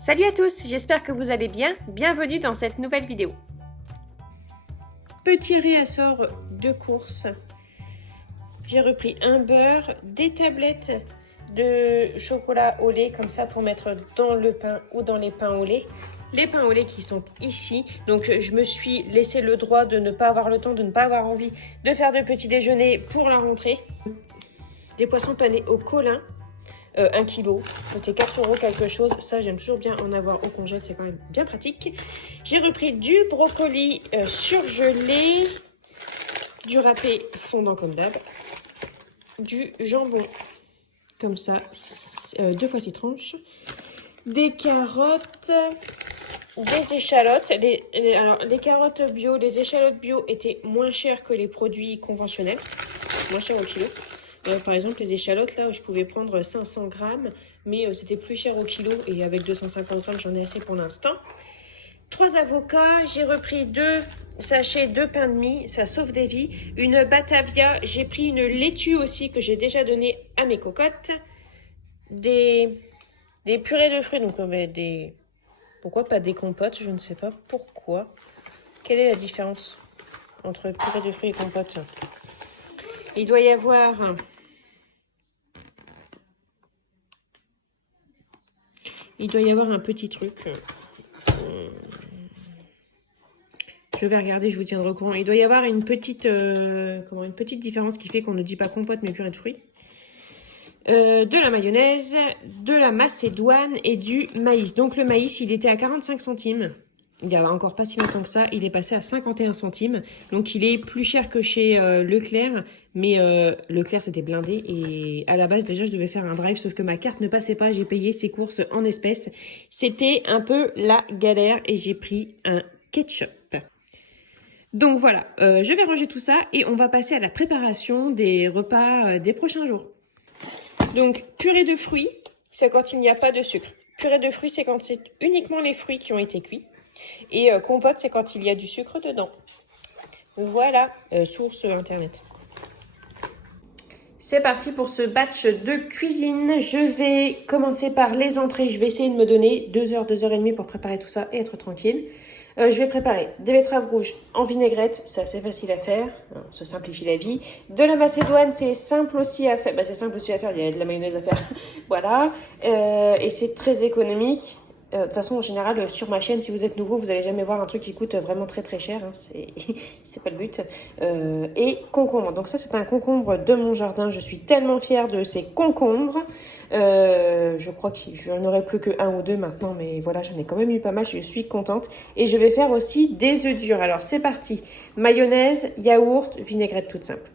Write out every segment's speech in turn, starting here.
Salut à tous, j'espère que vous allez bien. Bienvenue dans cette nouvelle vidéo. Petit réassort de course. J'ai repris un beurre, des tablettes de chocolat au lait comme ça pour mettre dans le pain ou dans les pains au lait. Les pains au lait qui sont ici. Donc je me suis laissé le droit de ne pas avoir le temps, de ne pas avoir envie de faire de petit déjeuner pour la rentrée. Des poissons panés au colin. 1 kg, c'était 4 € quelque chose. Ça, j'aime toujours bien en avoir au congèle, c'est quand même bien pratique. J'ai repris du brocoli surgelé, du râpé fondant comme d'hab, du jambon comme ça, 2 fois 6 tranches, des carottes, des échalotes. Alors, les carottes bio, les échalotes bio étaient moins chères que les produits conventionnels, moins chères au kilo. Par exemple, les échalotes, là, je pouvais prendre 500 grammes, mais c'était plus cher au kilo. Et avec 250 grammes, j'en ai assez pour l'instant. 3 avocats, j'ai repris 2 sachets de pain de mie, ça sauve des vies. Une Batavia, j'ai pris une laitue aussi que j'ai déjà donnée à mes cocottes. Des purées de fruits, donc pourquoi pas des compotes, je ne sais pas pourquoi. Quelle est la différence entre purée de fruits et compote? Il doit y avoir... un petit truc. Je vais regarder, je vous tiendrai au courant. Il doit y avoir une petite différence qui fait qu'on ne dit pas compote mais purée de fruits. De la mayonnaise, de la macédoine et du maïs. Donc le maïs, il était à 45 centimes. Il n'y a encore pas si longtemps que ça, il est passé à 51 centimes. Donc il est plus cher que chez Leclerc, mais Leclerc c'était blindé. Et à la base déjà je devais faire un drive, sauf que ma carte ne passait pas, j'ai payé ses courses en espèces. C'était un peu la galère et j'ai pris un ketchup. Donc voilà, je vais ranger tout ça et on va passer à la préparation des repas des prochains jours. Donc purée de fruits, c'est quand il n'y a pas de sucre. Purée de fruits, c'est quand c'est uniquement les fruits qui ont été cuits. Et compote, c'est quand il y a du sucre dedans. Voilà, source internet. C'est parti pour ce batch de cuisine. Je vais commencer par les entrées. Je vais essayer de me donner 2 heures, 2 heures et demie pour préparer tout ça et être tranquille. Je vais préparer des betteraves rouges en vinaigrette. C'est assez facile à faire. On se simplifie la vie. De la macédoine, c'est simple aussi à faire. C'est simple aussi à faire. Il y a de la mayonnaise à faire. Voilà. Et c'est très économique. De toute façon, en général, sur ma chaîne, si vous êtes nouveau, vous n'allez jamais voir un truc qui coûte vraiment très très cher. Hein, c'est pas le but. Et concombre. Donc ça, c'est un concombre de mon jardin. Je suis tellement fière de ces concombres. Je crois que j'en aurai plus que 1 ou 2 maintenant, mais voilà, j'en ai quand même eu pas mal. Je suis contente. Et je vais faire aussi des œufs durs. Alors c'est parti. Mayonnaise, yaourt, vinaigrette toute simple.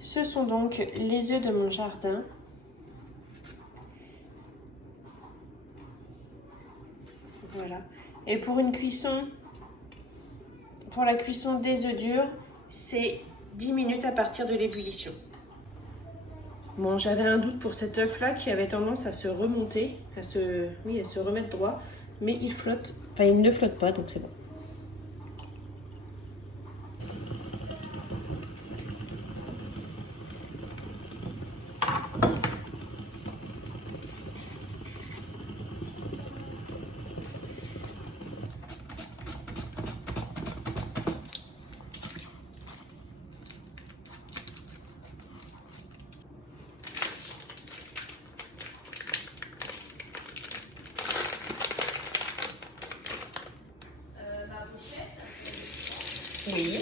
Ce sont donc les œufs de mon jardin. Voilà. Et pour la cuisson des œufs durs, c'est 10 minutes à partir de l'ébullition. Bon, j'avais un doute pour cet œuf-là qui avait tendance à se remonter, à se remettre droit, mais il flotte. Enfin, il ne flotte pas, donc c'est bon. Oui.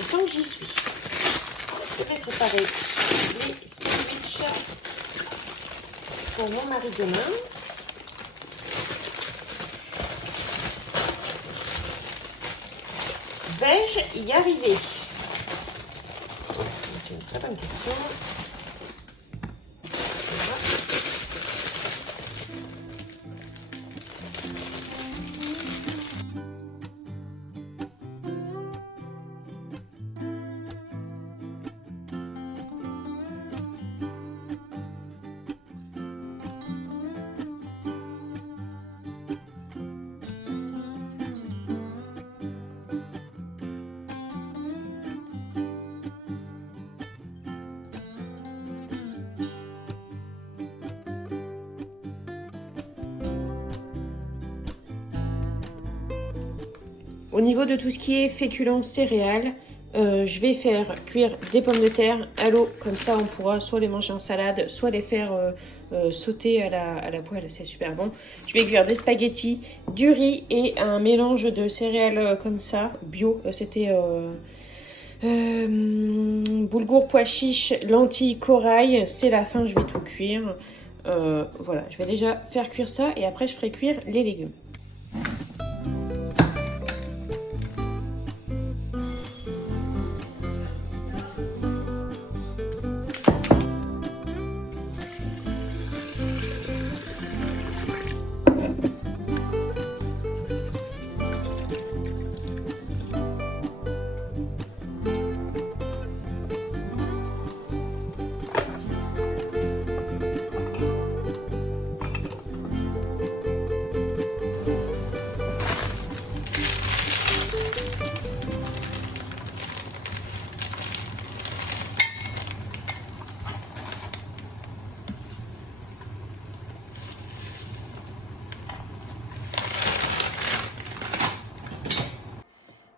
Donc tant que j'y suis, je vais préparer les sandwichs pour mon mari demain. Vais-je y arriver? C'est une très bonne question. Au niveau de tout ce qui est féculents, céréales, je vais faire cuire des pommes de terre à l'eau. Comme ça, on pourra soit les manger en salade, soit les faire sauter à la poêle. C'est super bon. Je vais cuire des spaghettis, du riz et un mélange de céréales comme ça, bio. C'était boulgour, pois chiches, lentilles, corail. C'est la fin, je vais tout cuire. Voilà, je vais déjà faire cuire ça et après, je ferai cuire les légumes.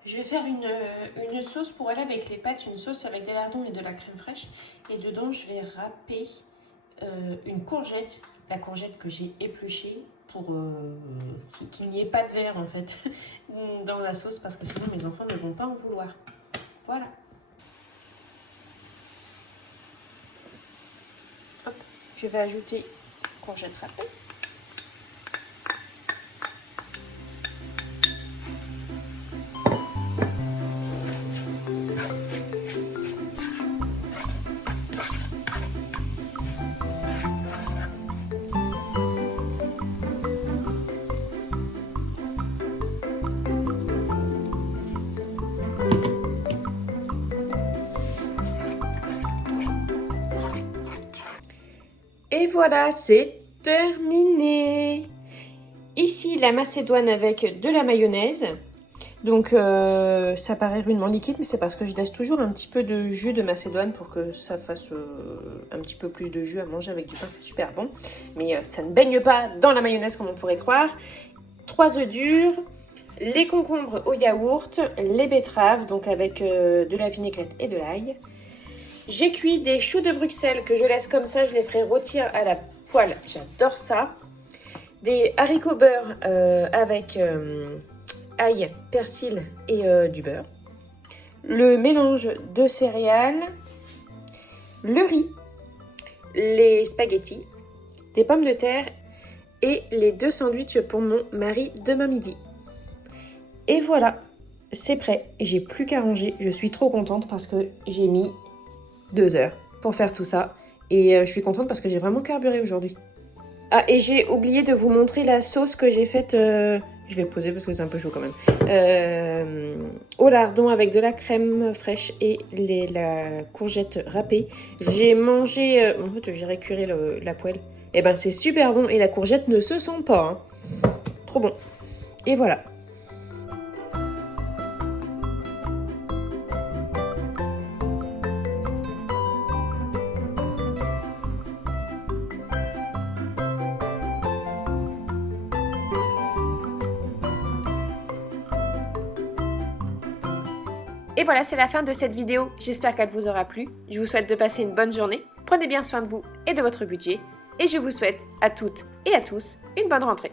Je vais faire une sauce pour aller avec les pâtes, une sauce avec des lardons et de la crème fraîche. Et dedans, je vais râper une courgette, la courgette que j'ai épluchée pour qu'il n'y ait pas de verre en fait dans la sauce parce que sinon mes enfants ne vont pas en vouloir. Voilà. Hop, je vais ajouter courgette râpée. Et voilà, c'est terminé. Ici, la macédoine avec de la mayonnaise. Donc, ça paraît rudement liquide, mais c'est parce que je laisse toujours un petit peu de jus de macédoine pour que ça fasse un petit peu plus de jus à manger avec du pain. C'est super bon. Mais ça ne baigne pas dans la mayonnaise comme on pourrait croire. 3 œufs durs, les concombres au yaourt, les betteraves, donc avec de la vinaigrette et de l'ail. J'ai cuit des choux de Bruxelles que je laisse comme ça, je les ferai rôtir à la poêle, j'adore ça. Des haricots beurre avec ail, persil et du beurre. Le mélange de céréales, le riz, les spaghettis, des pommes de terre et les 2 sandwichs pour mon mari demain midi. Et voilà, c'est prêt, j'ai plus qu'à ranger, je suis trop contente parce que j'ai mis 2 heures pour faire tout ça et je suis contente parce que j'ai vraiment carburé aujourd'hui. Ah, et j'ai oublié de vous montrer la sauce que j'ai faite, je vais poser parce que c'est un peu chaud quand même, au lardon avec de la crème fraîche et la courgette râpée. J'ai mangé, en fait j'ai récuré la poêle, et ben c'est super bon et la courgette ne se sent pas, hein. Trop bon. Et voilà. Et voilà, c'est la fin de cette vidéo. J'espère qu'elle vous aura plu. Je vous souhaite de passer une bonne journée. Prenez bien soin de vous et de votre budget. Et je vous souhaite à toutes et à tous une bonne rentrée.